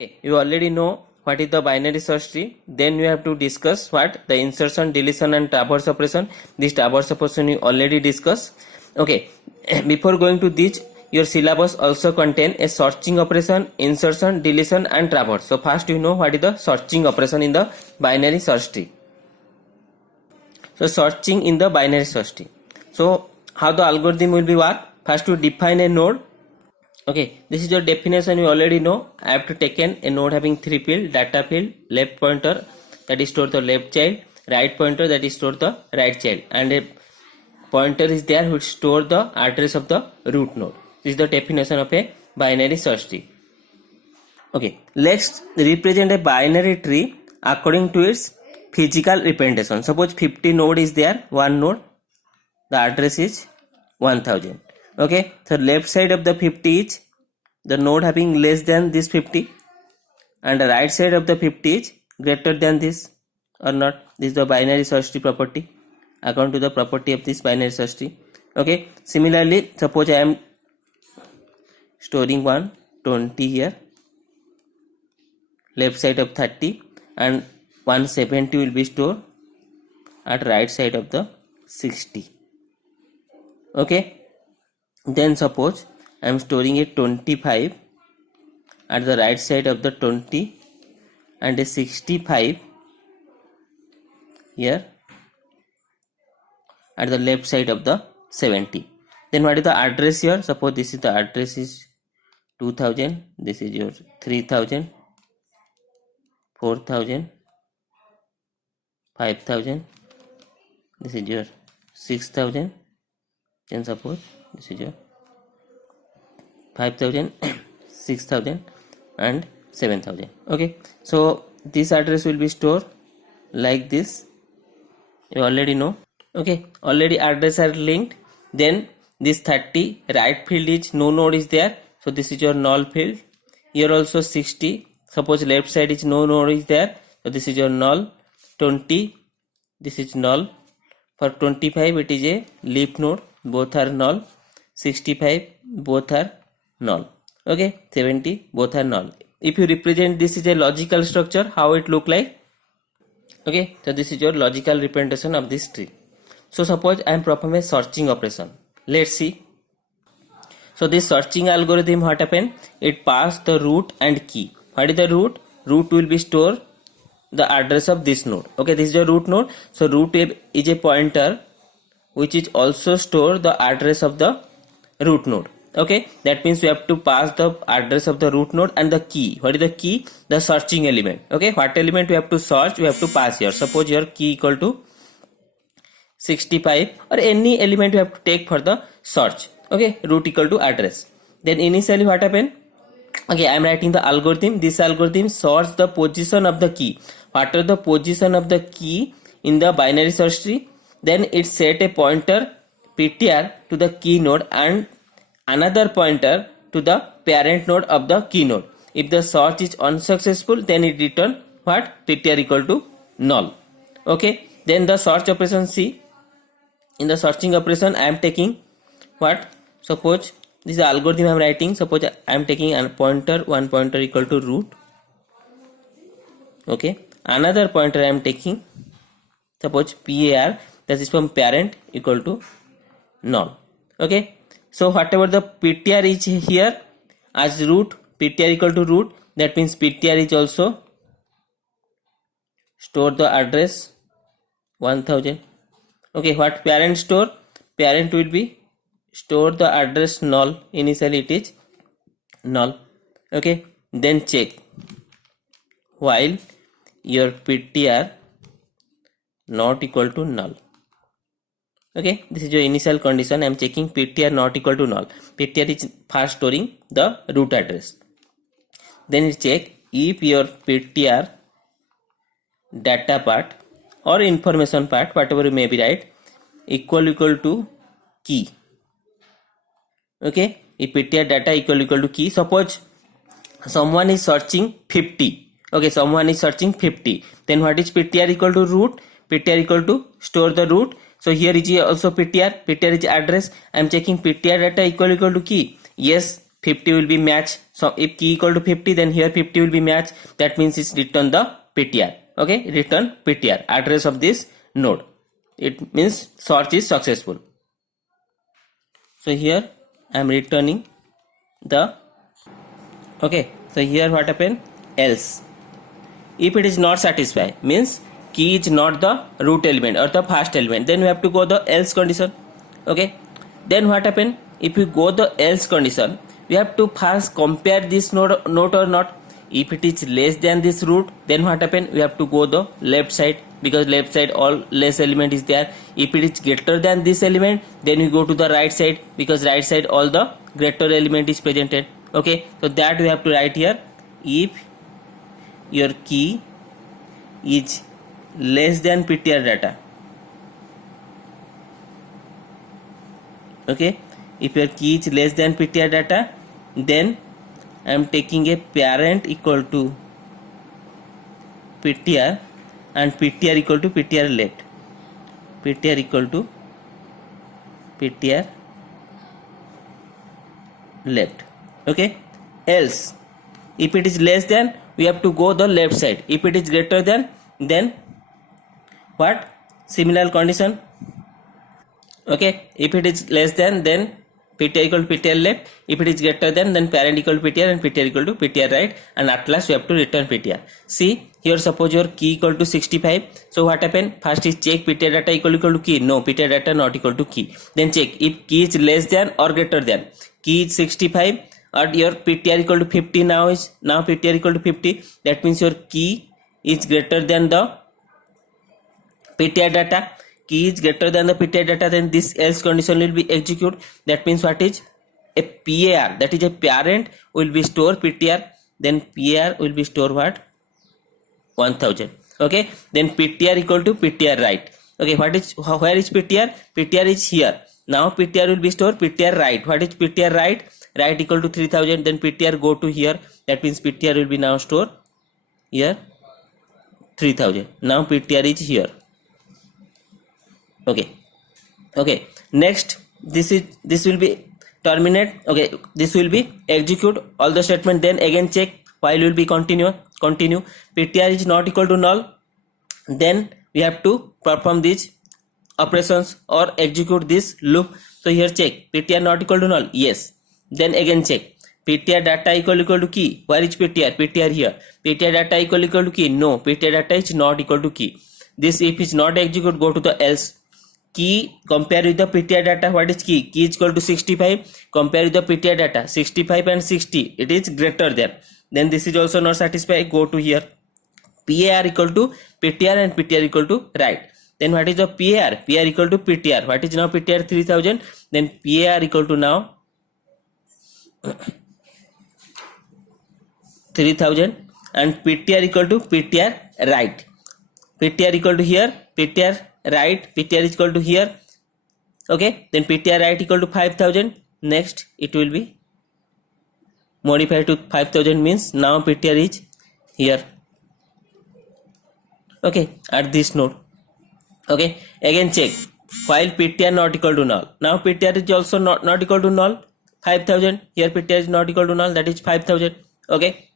You already know what is the binary search tree. Then you have to discuss what the insertion, deletion and traverse operation. This traverse operation you already discussed. Okay, before going to this, your syllabus also contain a searching operation, insertion, deletion and traverse. So first you know what is the searching operation in the binary search tree. So searching in the binary search tree. So how the algorithm will be work? First you define a node. Okay, this is your definition you already know. I have to taken a node having three field, data field, left pointer that is store the left child, right pointer that is store the right child, and a pointer is there which store the address of the root node. This is the definition of a binary search tree. Okay, let's represent a binary tree according to its physical representation. Suppose 50 node is there, one node, the address is 1000. Okay, so left side of the 50 is the node having less than this 50 and the right side of the 50 is greater than this or not. This is the binary search tree property according to the property of this binary search tree. Okay, similarly suppose I am storing 120 here, left side of 30, and 170 will be stored at right side of the 60. Okay, then suppose I am storing a 25 at the right side of the 20 and a 65 here at the left side of the 70. Then what is the address here? Suppose this is the address is 2000, this is your 3000, 4000, 5000, this is your 6000, then suppose this is your 5000, 6000 and 7000. Okay, so this address will be stored like this, you already know. Okay, already address are linked. Then this 30 right field is no node is there, so this is your null field. Here also 60, suppose left side is no node is there, so this is your null. 20, this is null. For 25 it is a leaf node, both are null. 65 both are null. Okay, 70 both are null. If you represent this is a logical structure, how it look like? Okay, so this is your logical representation of this tree. So suppose I am performing a searching operation. Let's see. So this searching algorithm, what happen? It pass the root and key. What is the root? Root will be store the address of this node. Okay, this is your root node. So root is a pointer which is also store the address of the root node. Okay, that means we have to pass the address of the root node and the key. What is the key? The searching element. Okay, what element we have to search, we have to pass here. Suppose your key equal to 65 or any element you have to take for the search. Okay, root equal to address. Then initially what happened? Okay, I am writing the algorithm. This algorithm sorts the position of the key. What are the position of the key in the binary search tree? Then it set a pointer ptr to the key node and another pointer to the parent node of the key node. If the search is unsuccessful, then it return what? ptr equal to null. Okay, then the search operation C. In the searching operation I am taking what? Suppose this is the algorithm I am writing. Suppose I am taking a pointer, one pointer equal to root. Okay, another pointer I am taking, suppose par, that is from parent, equal to null. Okay, so whatever the ptr is here as root, ptr equal to root, that means ptr is also store the address 1000. Okay, what parent store? Parent will be store the address null. Initially it is null. Okay, then check while your ptr not equal to null. Okay, this is your initial condition. I am checking ptr not equal to null. Ptr is first storing the root address. Then it check if your ptr data part or information part, whatever you may be write, equal to key. Okay, if ptr data equal to key. Suppose someone is searching 50. Okay, someone is searching 50. Then what is ptr equal to root? Ptr equal to store the root. So here is also ptr. Ptr is address. I am checking ptr data equal to key. Yes, 50 will be match. So if key equal to 50, then here 50 will be match. That means it's return the PTR. Okay, return PTR, address of this node. It means search is successful. So here I am returning the, okay, so here what happened? Else. If it is not satisfied, means key is not the root element or the first element, then we have to go the else condition. Okay, then what happened? If we go the else condition, we have to first compare this node or not. If it is less than this root, then what happened? We have to go the left side, because left side all less element is there. If it is greater than this element, then we go to the right side, because right side all the greater element is presented. Okay, so that we have to write here. If your key is less than PTR data, okay, if your key is less than PTR data, then I am taking a parent equal to PTR and PTR equal to PTR left, PTR equal to PTR left. Okay, else if it is less than, we have to go the left side. If it is greater than, then what? Similar condition. Okay, if it is less than, then PTR equal to PTR left. If it is greater than, then parent equal to PTR and PTR equal to PTR right, and at last we have to return PTR. See here, suppose your key equal to 65. So what happened? First is check PTR data equal to key. No, PTR data not equal to key. Then check if key is less than or greater than. Key is 65 or your PTR equal to 50. Now PTR equal to 50. That means your key is greater than the PTR data. Key is greater than the PTR data, then this else condition will be executed. That means what is a PAR, that is a parent will be store PTR, then PAR will be store what? 1000. Okay, then PTR equal to PTR right. Okay, where is PTR? PTR is here. Now PTR will be store PTR right. What is PTR right? Right equal to 3000, then PTR go to here. That means PTR will be now store here 3000. Now PTR is here. Okay, next this will be terminate. Okay, this will be execute all the statement, then again check while will be continue. PTR is not equal to null, then we have to perform these operations or execute this loop. So here check PTR not equal to null, yes, then again check PTR data equal to key. Where is PTR here. PTR data equal to key. No, PTR data is not equal to key. This if is not execute, go to the else. Key compare with the PTR data. What is key? Key is equal to 65. Compare with the PTR data 65 and 60. It is greater than. Then this is also not satisfied. Go to here. PAR equal to PTR and PTR equal to right. Then what is the PAR? PAR equal to PTR. What is now PTR 3000? Then PAR equal to now 3000 and PTR equal to PTR right. PTR equal to here. PTR right, PTR is equal to here. Okay, then PTR right equal to 5000. Next it will be modified to 5000, means now PTR is here. Okay, at this node. Okay, again check while PTR not equal to null. Now PTR is also not equal to null. 5000. Here PTR is not equal to null, that is 5000. Okay,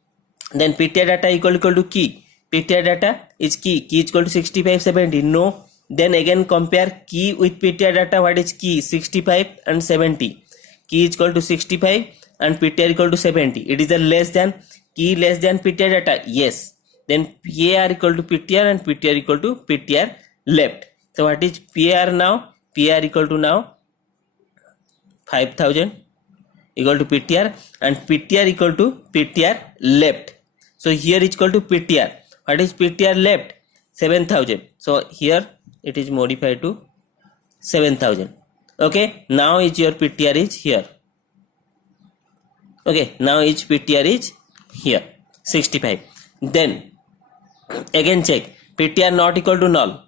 then PTR data equal to key. PTR data is key is equal to 65 70. No, then again compare key with PTR data. What is key? 65 and 70. Key is equal to 65 and PTR equal to 70. It is a less than, key less than PTR data, yes. Then PAR equal to PTR and PTR equal to PTR left. So what is PAR now? PAR equal to now 5000 equal to PTR and PTR equal to PTR left. So here is equal to PTR. What is PTR left? 7000. So here it is modified to 7000. Okay, now is your PTR is here. Okay, now each PTR is here 65. Then again check PTR not equal to null.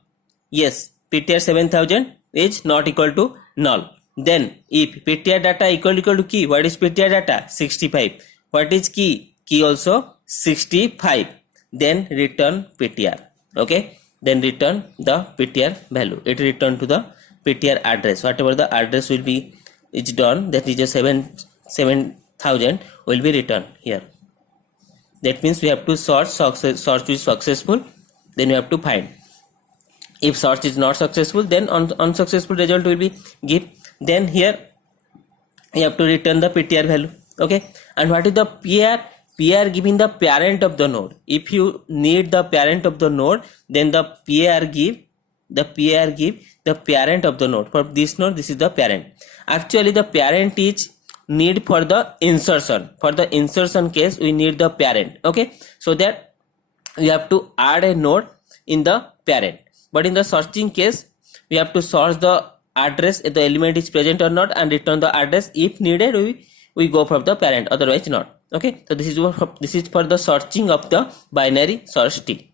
Yes, PTR 7000 is not equal to null. Then if PTR data equal to key, what is PTR data? 65. What is key? Key also 65. Then return PTR. Okay, then return the PTR value. It return to the PTR address. Whatever the address will be is done, that is a 7000 1000 will be returned here. That means we have to search is successful, then we have to find. If search is not successful, then unsuccessful result will be give. Then here you have to return the ptr value. Okay, and what is the PR giving the parent of the node. If you need the parent of the node, then the PR give the parent of the node. For this node, this is the parent. Actually the parent is need for the insertion. For the insertion case, we need the parent. Okay, so that we have to add a node in the parent. But in the searching case, we have to search the address if the element is present or not and return the address. If needed, we go from the parent, otherwise not. Okay, so this is for the searching of the binary search tree.